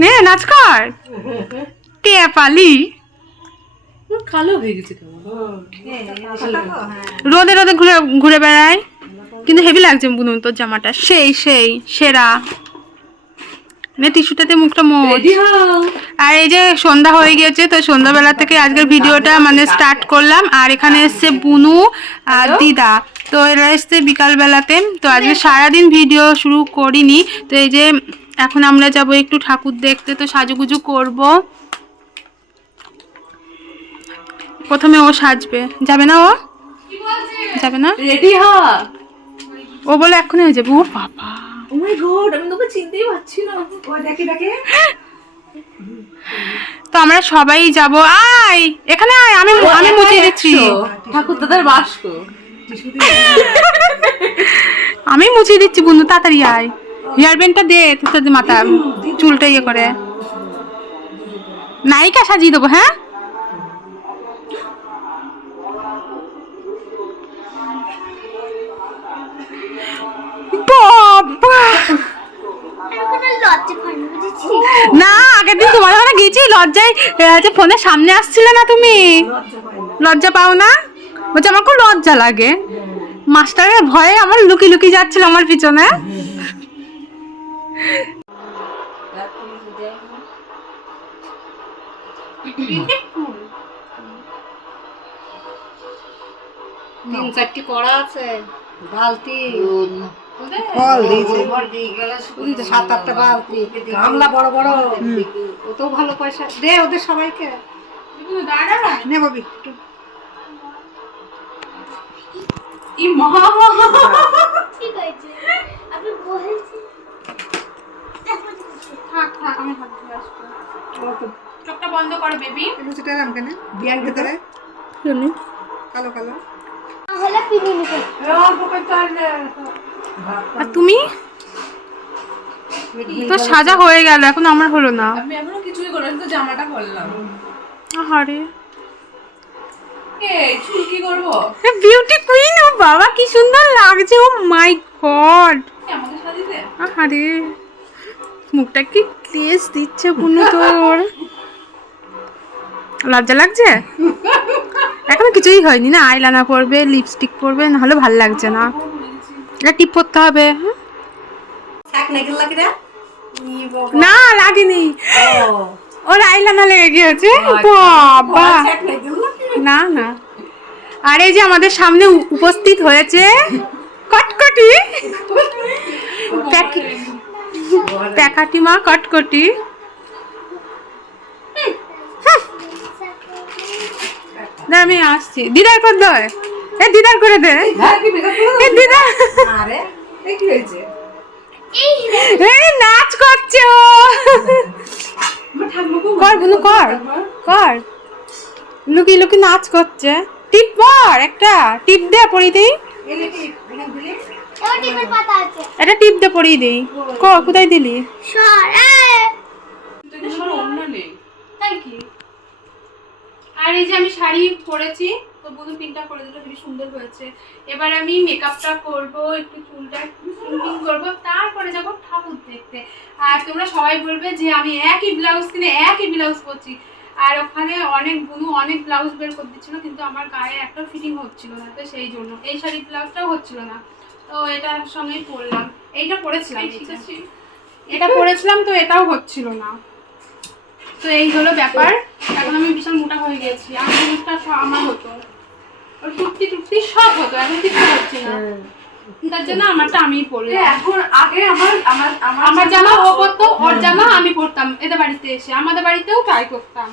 নে নাচ কর। টিয়া পালি। কালো হয়ে গেছে রোদে রোদে ঘুরে ঘুরে বেড়ায় কিন্তু হেভি লাগছে বুনুন তোর জামাটা। সেই সেই সেরা। নে টিস্যুটাতে মুখটা হও। আর এই যে সন্ধ্যা হয়ে গেছে তো সন্ধ্যাবেলা থেকে আজকের ভিডিওটা মানে স্টার্ট করলাম। আর এখানে এসছে বুনু আর দিদা। তো এরা এসছে বিকালবেলাতে। তো আজকে সারাদিন ভিডিও শুরু করিনি। তো এই যে এখন আমরা যাব একটু ঠাকুর দেখতে তো সাজুগুজু করব। প্রথমে ও সাজবে। যাবে না ও? যাবে না? রেডি হ? ও বলে এখনই হয়ে যাবে। ও বাবা। ও মাই গড আমি তোকে চিনতেই পারছি না। ও দেখি দেখি। তো আমরা সবাই যাব। আয়! এখানে আয়! আমি আমি মুছিয়ে দিচ্ছি। ঠাকুর দাদার বাস্ক। আমি মুছিয়ে দিচ্ছি বন্ধু তাড়াতাড়ি আয়। হেয়ার ব্যান্ডটা দে, তোর মাথা, চুলটা ইয়ে করে। নায়িকা সাজিয়ে দেবো হ্যাঁ? না, আগের দিন তোমার ওখানে গেছি লজ্জায় যে ফোনের সামনে আসছিলে না তুমি? লজ্জা পাও না? বলছে, আমার খুব লজ্জা লাগে। মাস্টারের ভয়ে আমার লুকি লুকি যাচ্ছিল আমার পিছনে। তিন চারটি কড়া আছে বালতি। ফল দিয়েছে। সাত আটটা বালতি। গামলা বড় বড়। ওতেও ভালো পয়সা। দে ওদের সবাইকে। নে বাবি একটু। ই মহা ঠিক আছে। আমি বলছি। থাক থাক আমি হাত ধুয়ে আসব চোখটা বন্ধ করো বেবি। লুচিটা কেন বিয়ান ভেতরে? কালো কালো। হলে পিনি নিতে। আর তুমি? তো সাজা হয়ে গেল এখন আমার হলো না। আমি এখনও কিছুই তো জামাটা করলাম করব? বিউটি কুইন ও বাবা কি সুন্দর লাগছে ও মাই গড আরে মুখটা কি ক্লেস দিচ্ছে বুনু তোর লজ্জা লাগছে? এখনও কিছুই হয়নি না? আইলানা পরবে লিপস্টিক পরবে নাহলে ভালো লাগছে না। এটা টিপ করতে হবে হ্যাঁ? না? লাগেনি। ওর আইলানা লেগে গিয়েছে। বাবা। না? না আর এই যে আমাদের সামনে উপস্থিত হয়েছে কটকটি। প্যাক- প্যাকাটি মা কটকটি। না আমি আসছি। দিদার কর দে। এ দিদার করে দে। এ দিদার আরে এই কি হয়েছে? এই নাচ করছে ও। কর বুনু কর কর। লুকি লুকি নাচ করছে। টিপ পর একটা। টিপ দে পরিয়ে দিই একটা টিপ দে পরিয়ে দিই। ক কোথায় দিলি? সর অন্য নেই। তাই কি? আর এই যে আমি শাড়ি পরেছি তো বুধু পিনটা করে দিল খুবই সুন্দর হয়েছে। এবার আমি মেকআপটা করব একটু চুলটা ক্লিন করব তারপরে যাব ঠাকুর দেখতে। আর তোমরা সবাই বলবে যে আমি একই ব্লাউজ কিনে একই ব্লাউজ পরছি। আর ওখানে অনেক বুনু অনেক ব্লাউজ বের করে দিচ্ছিল কিন্তু আমার গায়ে একটা ফিটিং হচ্ছিল না তো সেই জন্য। এই শাড়ির ব্লাউজটাও হচ্ছিল না। তো এটার সঙ্গেই পরলাম এইটা পরেছিলাম এটা পরেছিলাম তো এটাও হচ্ছিল না। তো এই হলো ব্যাপার। এখন আমি বিশাল মোটা হয়ে গেছি। আর জিনিসটা সব আমার হতো। ওর টুকটি টুকটি সব হতো। এখন কিছু হচ্ছে না। তার জন্য আমারটা আমিই পরলাম এখন আগে আমার আমার আমার আমার জামা ও পরতো ওর জামা আমি পরতাম এদের বাড়িতে এসে। আমাদের বাড়িতেও ট্রাই করতাম।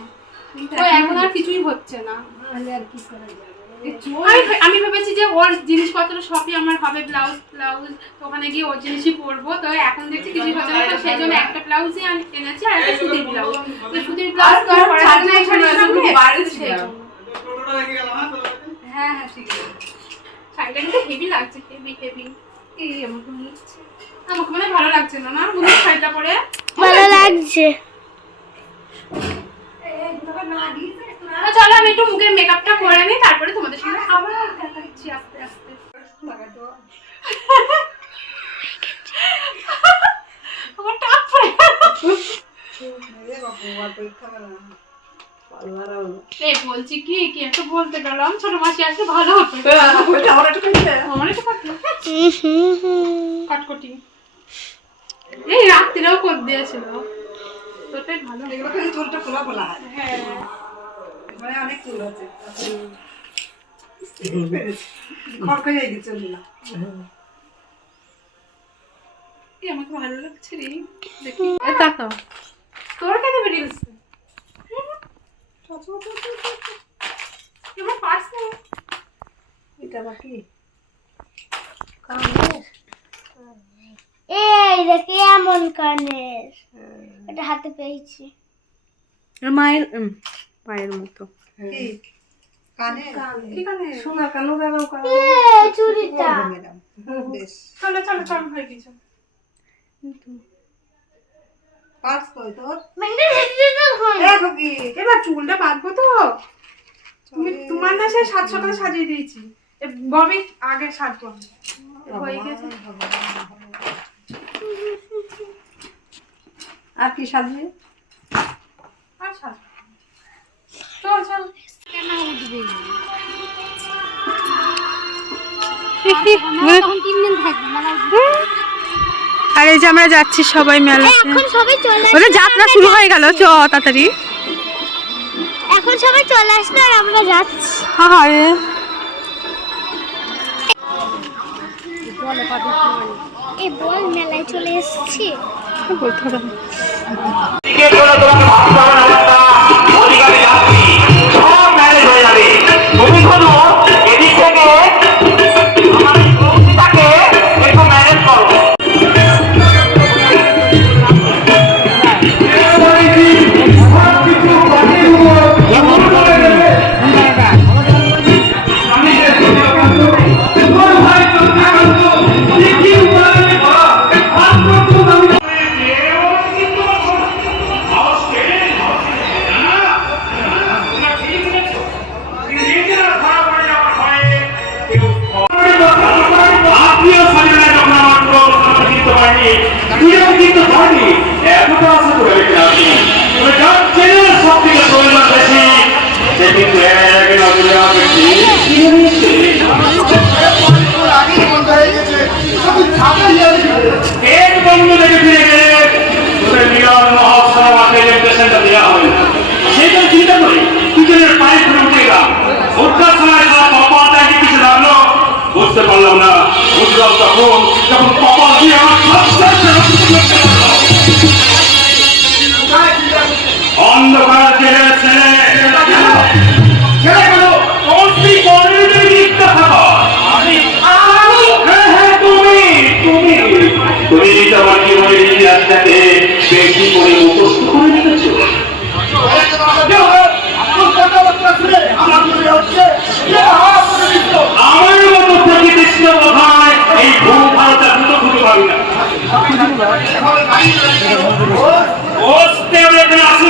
তো এখন আর কিছুই হচ্ছে না। আমি আমি ভেবেছি যে ওর জিনিসপত্র সবই আমার হবে ব্লাউজ ব্লাউজ তো ওখানে গিয়ে ওর জিনিসই পরবো। তো এখন দেখছি কিছুই হচ্ছে না তো সেই জন্য একটা ব্লাউজই আমি এনেছি আর একটা সুতির ব্লাউজ তো সুতির ব্লাউজ তো আর পরা যাবে না শাড়ির সঙ্গে। হ্যাঁ হ্যাঁ ঠিক আছে। শাড়িটা কিন্তু হেভি লাগছে হেভি হেভি এই আমাকে মনে আমাকে মানে ভালো লাগছে না না? মনে শাড়িটা পরে? ভালো লাগছে। তো চলো আমি একটু মুখের মেকআপটা করে নিই তারপরে তোমাদের সঙ্গে আবার দেখা দিচ্ছি আস্তে আস্তে। আমার টাক পড়ে বলছি কি কি একটা বলতে গেলাম ছোট মাসি আসলে ভালো হতো। কাটকটি এই রাত্রিরেও করে দিয়েছিল। তোটাই ভালো। চুলটা খোলা খোলা হয়। এখানে অনেক চুল আছে। খড়খড়ে গেছে চুলগুলা। এই আমাকে ভালো লাগছে রে। দেখি। তাকাও তোর কেন রিলস আমার পার্স এটা বাকি এই দেখে এমন কানের। এটা হাতে পেয়েছি। মায়ের পায়ের মতো। এবার চুলটা বাঁধবো তো। তুমি তোমার না সে সাত সকালে সাজিয়ে দিয়েছি। এ ববি আগে সাজবো হয়ে গেছে। আর কি সাজবে আর সাজবো চল চল। তখন তিন দিন থাকবে মেলা আর এই যে আমরা যাচ্ছি সবাই মেলাতে। এখন সবাই চলে ওদের যাত্রা শুরু হয়ে গেল। চ তাড়াতাড়ি। এখন সবাই চলে আসলো আর আমরা যাচ্ছি। হ্যাঁ রে এই বল মেলায় চলে এসেছি। বলতে আমার অন্ধকার বসতে আমি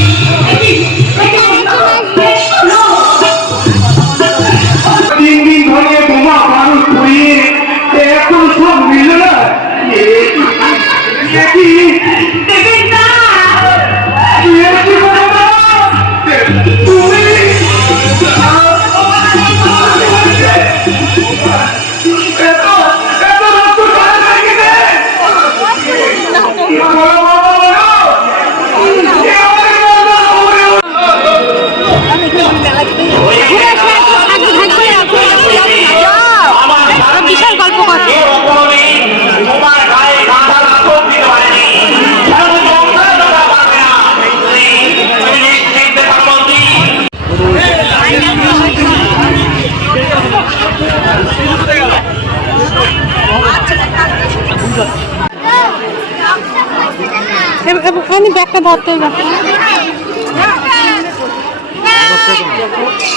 আমি ব্যাগটা ধরতে হবে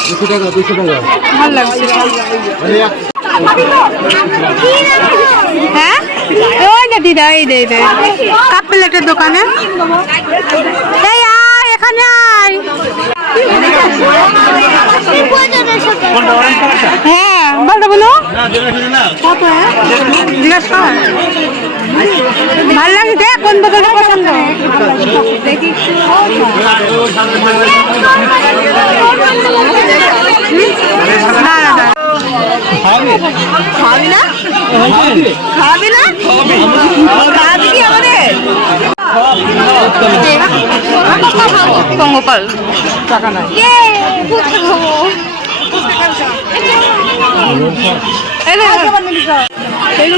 দুশো টাকা দুশো টাকা। মানে হ্যাঁ? ওই না দিদা এই দে দে কাপ প্লেটের দোকানে। এই আয় এখানে আয়। বলতে বলো। কত জিজ্ঞাসা কর। ভালো লাগে দেখ কোন বোতলটা পছন্দ? না না না? খাবি না? খাবি। না খাবি কি আমাদের? পঙ্গপাল টাকা নাই এগুলো?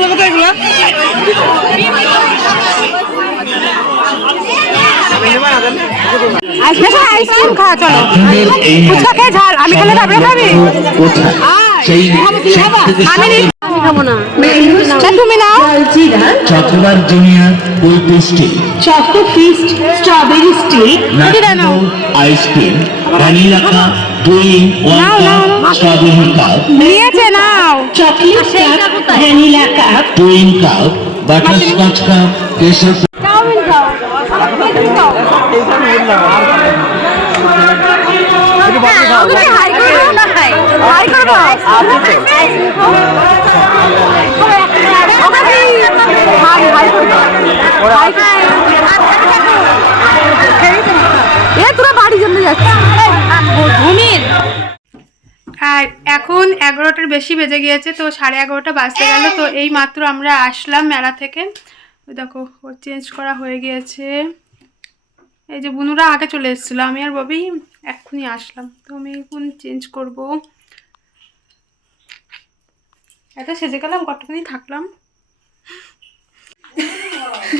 কত এগুলো আইসক্রিম খাওয়া চলো। ফুচকা খেয়ে ঝাল আমি খেলে তারপরে খাবি? আমি নি- তা তুমি নাও। Chocobar junior cool pastry choco feast strawberry stick ice cream vanilla cup দুই স্ট্রবেরি কাপ নিয়েছে নাও। Chocolate cup vanilla cup twin cup butterscotch cup কেশর চাউমিন খাও ওকে জন্য ঘুমির আর এখন এগারোটার বেশি বেজে গিয়েছে, তো সাড়ে এগারোটা বাজতে গেল, তো এই মাত্র আমরা আসলাম মেলা থেকে। দেখো, ওর চেঞ্জ করা হয়ে গিয়েছে। এই যে বুনুরা আগে চলে এসেছিল, আমি আর ববি এক্ষুনি আসলাম। তো আমি এখন চেঞ্জ করব। এত সেজে গেলাম, কতক্ষণই থাকলাম।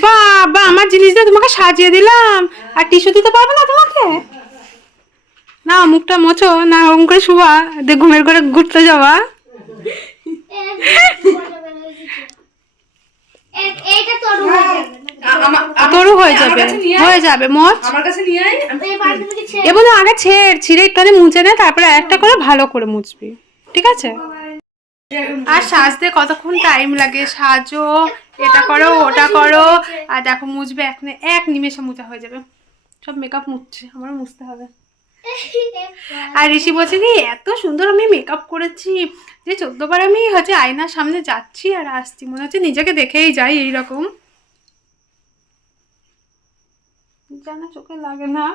বাবা, আমার জিনিস দিয়ে তোমাকে সাজিয়ে দিলাম। আর টিস্যু দিতে পারবে না তোমাকে? না মুখটা মোছো না ওরকম করে শুবা দিয়ে ঘুমের করে ঘুরতে যাওয়া হয়ে তোরও হয়ে যাবে হয়ে যাবে মোচ। ছেড়ে আগে ছেড় ছিঁড়ে একটু মুছে নে তারপরে একটা করে ভালো করে মুছবি। ঠিক আছে? আর সাজতে কতক্ষণ টাইম লাগে? সাজো এটা করো ওটা করো। আর দেখো মুছবে এক নে- এক নিমেষে মুছা হয়ে যাবে। সব মেকআপ মুছছে আমারও মুছতে হবে। আর ঋষি বলছে কি এত সুন্দর আমি মেকআপ করেছি। যে চোদ্দবার আমি হচ্ছে আয়নার সামনে যাচ্ছি আর আসছি। মনে হচ্ছে নিজেকে দেখেই যাই এইরকম। জানা চোখে লাগে না।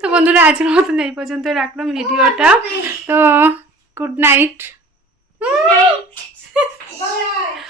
তো বন্ধুরা আজকের মতন এই পর্যন্ত রাখলাম ভিডিওটা। তো গুড নাইট